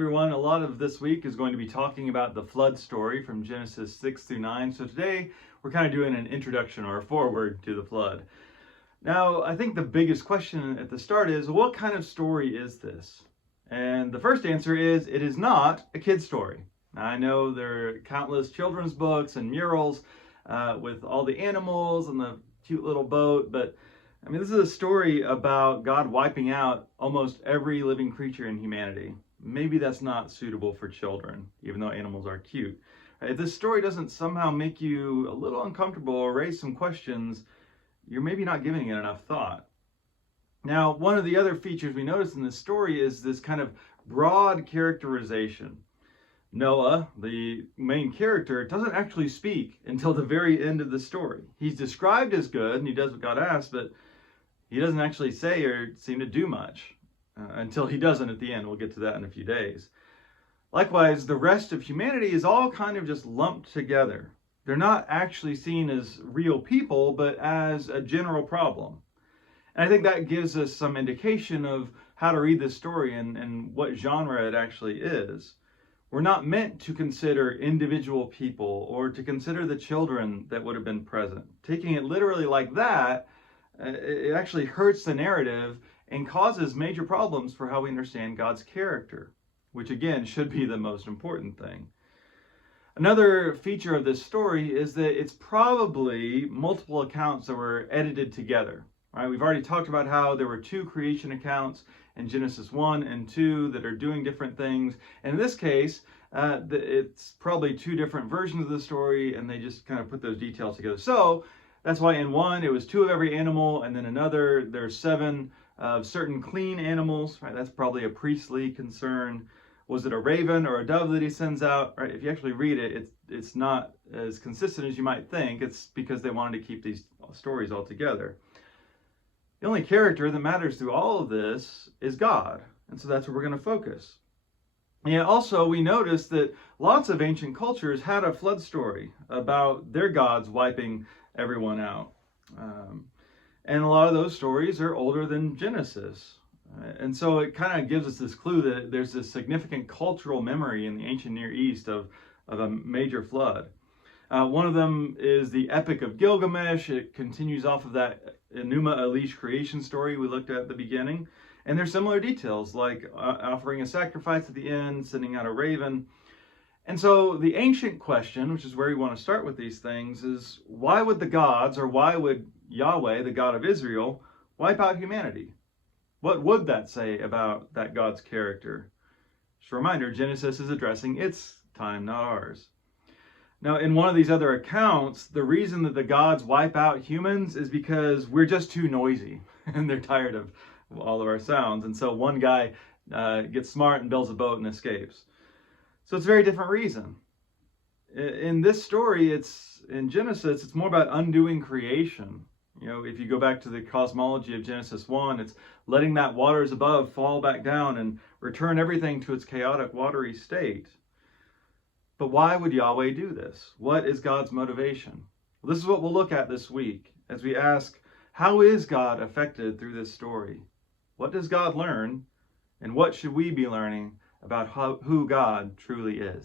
everyone. A lot of this week is going to be talking about the flood story from Genesis 6 through 9. So today we're kind of doing an introduction or a foreword to the flood. Now, I think the biggest question at the start is, what kind of story is this? And the first answer is, it is not a kid's story. Now, I know there are countless children's books and murals with all the animals and the cute little boat, but I mean, this is a story about God wiping out almost every living creature in humanity. Maybe that's not suitable for children, even though animals are cute. If this story doesn't somehow make you a little uncomfortable or raise some questions, you're maybe not giving it enough thought. Now, one of the other features we notice in this story is this kind of broad characterization. Noah, the main character, doesn't actually speak until the very end of the story. He's described as good, and he does what God asks, but he doesn't actually say or seem to do much until he doesn't at the end. We'll get to that in a few days. Likewise, the rest of humanity is all kind of just lumped together. They're not actually seen as real people, but as a general problem. And I think that gives us some indication of how to read this story and what genre it actually is. We're not meant to consider individual people or to consider the children that would have been present. Taking it literally like that, it actually hurts the narrative and causes major problems for how we understand God's character, which again should be the most important thing. Another feature of this story is that it's probably multiple accounts that were edited together. Right? We've already talked about how there were two creation accounts in Genesis 1 and 2 that are doing different things. And in this case, it's probably two different versions of the story, and they just kind of put those details together. So that's why in one, it was 2 of every animal, and then another, there's 7 of certain clean animals, right? That's probably a priestly concern. Was it a raven or a dove that he sends out? Right? If you actually read it, it's not as consistent as you might think. It's because they wanted to keep these stories all together. The only character that matters through all of this is God, and so that's where we're going to focus. And yet also, we notice that lots of ancient cultures had a flood story about their gods wiping everyone out. And a lot of those stories are older than Genesis. And so it kind of gives us this clue that there's this significant cultural memory in the ancient Near East of a major flood. One of them is the Epic of Gilgamesh. It continues off of that Enuma Elish creation story we looked at the beginning. And there's similar details, like offering a sacrifice at the end, sending out a raven. And so the ancient question, which is where we want to start with these things, is why would the gods, or why would Yahweh, the God of Israel, wipe out humanity? What would that say about that God's character? Just a reminder, Genesis is addressing its time, not ours. Now, in one of these other accounts, the reason that the gods wipe out humans is because we're just too noisy, and they're tired of all of our sounds. And so one guy gets smart and builds a boat and escapes. So it's a very different reason. In this story, in Genesis, it's more about undoing creation. You know, if you go back to the cosmology of Genesis 1, it's letting that waters above fall back down and return everything to its chaotic, watery state. But why would Yahweh do this? What is God's motivation? Well, this is what we'll look at this week as we ask, how is God affected through this story? What does God learn? And what should we be learning about who God truly is?